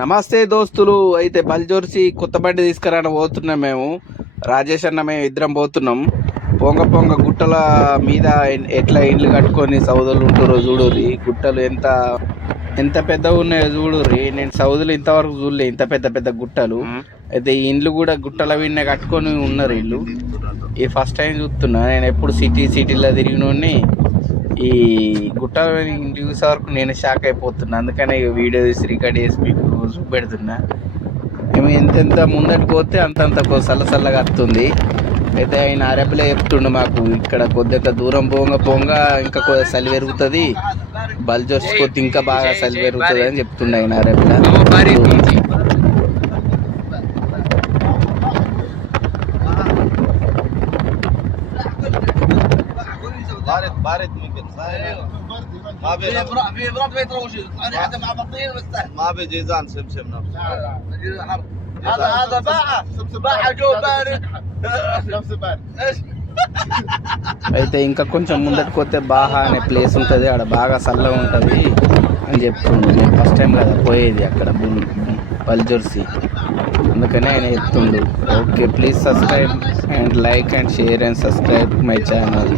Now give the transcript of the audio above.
నమస్తే దోస్తులు. అయితే బల్జోర్సి కొత్త బండి తీసుకురాని పోతున్నాం మేము. రాజేష్ అన్న మేము ఇద్దరం పోతున్నాం. పొంగ పొంగ గుట్టల మీద ఎట్లా ఇండ్లు కట్టుకొని సౌదులు ఉంటారో చూడుర్రి. గుట్టలు ఎంత ఎంత పెద్దగా ఉన్నాయో చూడుర్రి. నేను సౌదులు ఇంతవరకు చూడలే, ఇంత పెద్ద పెద్ద గుట్టలు. అయితే ఈ ఇండ్లు కూడా గుట్టల విన్న కట్టుకొని ఉన్నారు ఇల్లు. ఈ ఫస్ట్ టైం చూస్తున్నా. నేను ఎప్పుడు సిటీలో తిరిగినోడిని, ఈ గుట్టల ఇంటి చూసే వరకు నేను షాక్ అయిపోతున్నా. అందుకనే వీడియో తీసి రికార్డ్ చేసి మీకు చూపెడుతున్నా. మేము ఎంతెంత ముందటికి పోతే అంతంత చల్లగా వస్తుంది. అయితే ఆయన అరబిలో చెప్తుండు మాకు, ఇక్కడ కొద్దిగా దూరం పోంగ ఇంకా చలి పెరుగుతుంది, బల్జోర్స్ కొద్ది ఇంకా బాగా చలి పెరుగుతుంది అని చెప్తుండే ఆయన అరబిలో. بارد ممكن ما بيجي جيزان سمسم نفسه هذا باعة جو بارد نفس بارد. అయితే ఇంకా కొంచెం ముందటికి పోతే బాహా అనే ప్లేస్ ఉంటుంది, అక్కడ బాగా చల్లగా ఉంటుంది అని చెప్తుండు. నేను ఫస్ట్ టైం కదా పోయేది అక్కడ బల్జోర్సి, అందుకనే ఆయన చెప్తుండు. Okay, please subscribe and like and share and subscribe my channel.